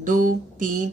2, 3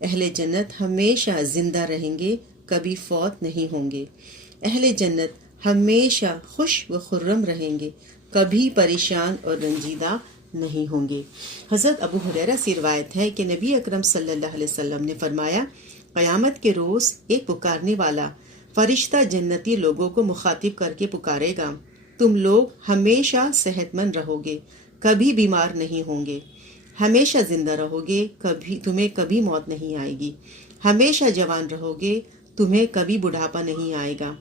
اہل جنت ہمیشہ زندہ رہیں گے، کبھی فوت نہیں ہوں گے۔ اہل جنت ہمیشہ خوش و خرم رہیں گے، کبھی پریشان اور رنجیدہ نہیں ہوں گے۔ حضرت ابو ہریرہ سے روایت ہے کہ نبی اکرم صلی اللہ علیہ وسلم نے فرمایا، قیامت کے روز ایک پکارنے والا فرشتہ جنتی لوگوں کو مخاطب کر کے پکارے گا، تم لوگ ہمیشہ صحت مند رہو گے، کبھی بیمار نہیں ہوں گے، ہمیشہ زندہ رہو گے، تمہیں کبھی موت نہیں آئے گی، ہمیشہ جوان رہو گے، تمہیں کبھی بڑھاپا نہیں آئے گا،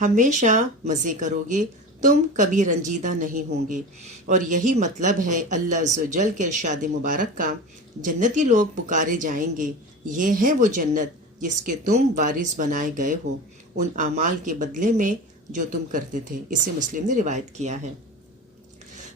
ہمیشہ مزے کرو گے، تم کبھی رنجیدہ نہیں ہوں گے۔ اور یہی مطلب ہے اللہ عز و جل کے ارشاد مبارک کا، جنتی لوگ پکارے جائیں گے، یہ ہے وہ جنت جس کے تم وارث بنائے گئے ہو، ان اعمال کے بدلے میں جو تم کرتے تھے۔ اسے مسلم نے روایت کیا ہے۔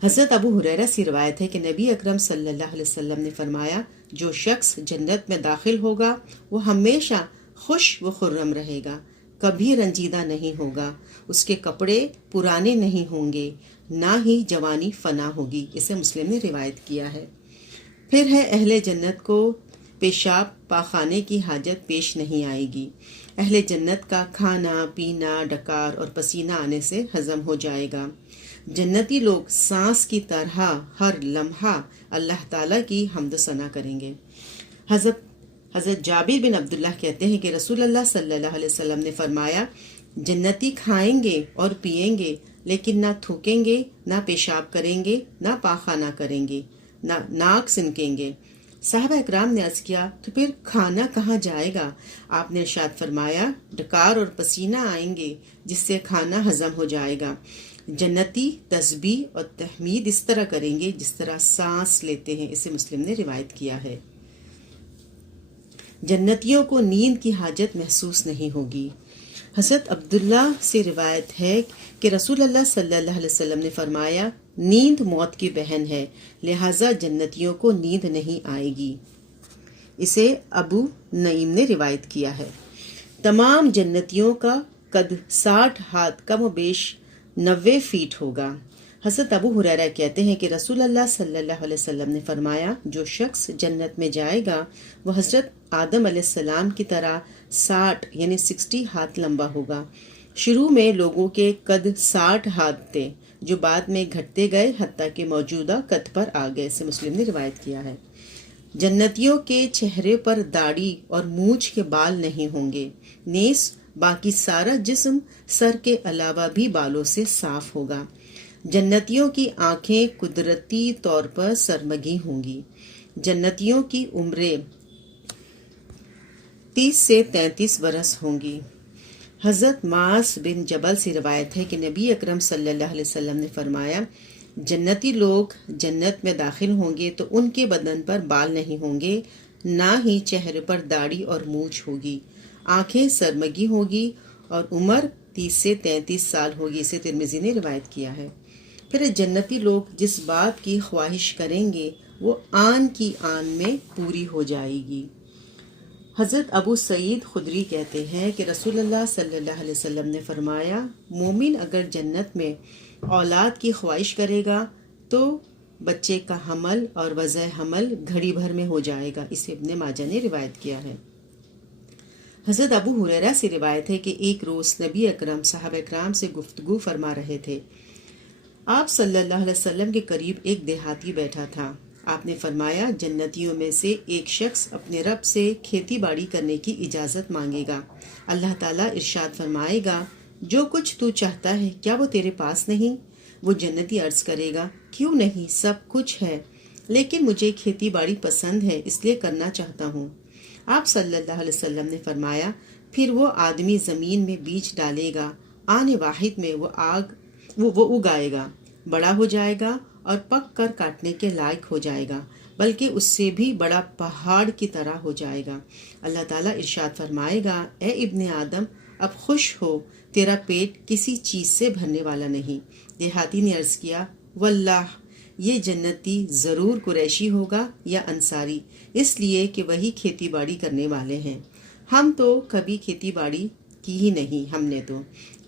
حضرت ابو ہریرہ سے روایت ہے کہ نبی اکرم صلی اللہ علیہ وسلم نے فرمایا، جو شخص جنت میں داخل ہوگا وہ ہمیشہ خوش و خرم رہے گا، کبھی رنجیدہ نہیں ہوگا، اس کے کپڑے پرانے نہیں ہوں گے، نہ ہی جوانی فنا ہوگی۔ اسے مسلم نے روایت کیا ہے۔ پھر ہے اہل جنت کو پیشاب پاخانے کی حاجت پیش نہیں آئے گی۔ اہل جنت کا کھانا پینا ڈکار اور پسینہ آنے سے ہضم ہو جائے گا۔ جنتی لوگ سانس کی طرح ہر لمحہ اللہ تعالیٰ کی حمد و ثنا کریں گے۔ حضرت جابر بن عبداللہ کہتے ہیں کہ رسول اللہ صلی اللہ علیہ وسلم نے فرمایا، جنتی کھائیں گے اور پیئیں گے لیکن نہ تھوکیں گے، نہ پیشاب کریں گے، نہ پاخانہ کریں گے، نہ ناک سنکیں گے۔ صحابہ اکرام نے عرض کیا، تو پھر کھانا کہاں جائے گا؟ آپ نے ارشاد فرمایا، ڈکار اور پسینہ آئیں گے جس سے کھانا ہضم ہو جائے گا۔ جنتی تسبیح اور تحمید اس طرح کریں گے جس طرح سانس لیتے ہیں۔ اسے مسلم نے روایت کیا ہے۔ جنتیوں کو نیند کی حاجت محسوس نہیں ہوگی۔ حضرت عبداللہ سے روایت ہے کہ رسول اللہ صلی اللہ علیہ وسلم نے فرمایا، نیند موت کی بہن ہے، لہٰذا جنتیوں کو نیند نہیں آئے گی۔ اسے ابو نعیم نے روایت کیا ہے۔ تمام جنتیوں کا قد 60 ہاتھ کم و بیش 90 فیٹ ہوگا۔ حضرت ابو ہریرہ کہتے ہیں کہ رسول اللہ صلی اللہ علیہ وسلم نے فرمایا، جو شخص جنت میں جائے گا وہ حضرت آدم علیہ السلام کی طرح 60 ہاتھ لمبا ہوگا۔ شروع میں لوگوں کے قد 60 ہاتھ تھے جو بعد میں گھٹتے گئے حتیٰ کہ موجودہ قد پر آ گئے۔ سے مسلم نے روایت کیا ہے۔ جنتیوں کے چہرے پر داڑھی اور مونچھ کے بال نہیں ہوں گے، نیز باقی سارا جسم سر کے علاوہ بھی بالوں سے صاف ہوگا۔ جنتیوں کی آنکھیں قدرتی طور پر سرمگی ہوں گی۔ جنتیوں کی عمریں 30 سے 33 برس ہوں گی۔ حضرت معاذ بن جبل سے روایت ہے کہ نبی اکرم صلی اللہ علیہ وسلم نے فرمایا، جنتی لوگ جنت میں داخل ہوں گے تو ان کے بدن پر بال نہیں ہوں گے، نہ ہی چہرے پر داڑھی اور مونچھ ہوگی، آنکھیں سرمگی ہوگی اور عمر 30 سے 33 سال ہوگی۔ اسے ترمذی نے روایت کیا ہے۔ پھر جنتی لوگ جس بات کی خواہش کریں گے وہ آن کی آن میں پوری ہو جائے گی۔ حضرت ابو سعید خدری کہتے ہیں کہ رسول اللہ صلی اللہ علیہ وسلم نے فرمایا، مومن اگر جنت میں اولاد کی خواہش کرے گا تو بچے کا حمل اور وضع حمل گھڑی بھر میں ہو جائے گا۔ اسے ابن ماجہ نے روایت کیا ہے۔ حضرت ابو ہریرہ سے روایت ہے کہ ایک روز نبی اکرم صحابہ اکرام سے گفتگو فرما رہے تھے۔ آپ صلی اللہ علیہ وسلم کے قریب ایک دیہاتی بیٹھا تھا۔ آپ نے فرمایا، جنتیوں میں سے ایک شخص اپنے رب سے کھیتی باڑی کرنے کی اجازت مانگے گا۔ اللہ تعالیٰ ارشاد فرمائے گا، جو کچھ تو چاہتا ہے کیا وہ تیرے پاس نہیں؟ وہ جنتی عرض کرے گا، کیوں نہیں، سب کچھ ہے، لیکن مجھے کھیتی باڑی پسند ہے اس لیے کرنا چاہتا ہوں۔ آپ صلی اللہ علیہ وسلم نے فرمایا، پھر وہ آدمی زمین میں بیج ڈالے گا، آنے واحد میں وہ اگائے گا، بڑا ہو جائے گا اور پک کر کاٹنے کے لائق ہو جائے گا، بلکہ اس سے بھی بڑا پہاڑ کی طرح ہو جائے گا۔ اللہ تعالیٰ ارشاد فرمائے گا، اے ابن آدم، اب خوش ہو، تیرا پیٹ کسی چیز سے بھرنے والا نہیں۔ دیہاتی نے عرض کیا، واللہ یہ جنتی ضرور قریشی ہوگا یا انصاری، اس لیے کہ وہی کھیتی باڑی کرنے والے ہیں، ہم تو کبھی کھیتی باڑی کی ہی نہیں۔ ہم نے تو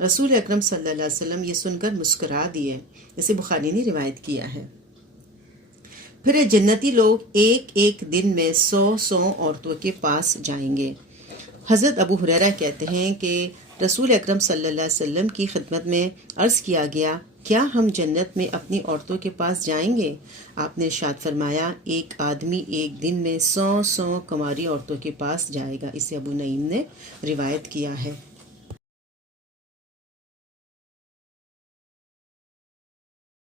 رسول اکرم صلی اللہ علیہ وسلم یہ سن کر مسکرا دیے۔ اسے بخاری نے روایت کیا ہے۔ پھر یہ جنتی لوگ ایک ایک دن میں 100 عورتوں کے پاس جائیں گے۔ حضرت ابو ہریرہ کہتے ہیں کہ رسول اکرم صلی اللہ علیہ وسلم کی خدمت میں عرض کیا گیا، کیا ہم جنت میں اپنی عورتوں کے پاس جائیں گے؟ آپ نے ارشاد فرمایا، ایک آدمی ایک دن میں 100 کنواری عورتوں کے پاس جائے گا۔ اسے ابو نعیم نے روایت کیا ہے۔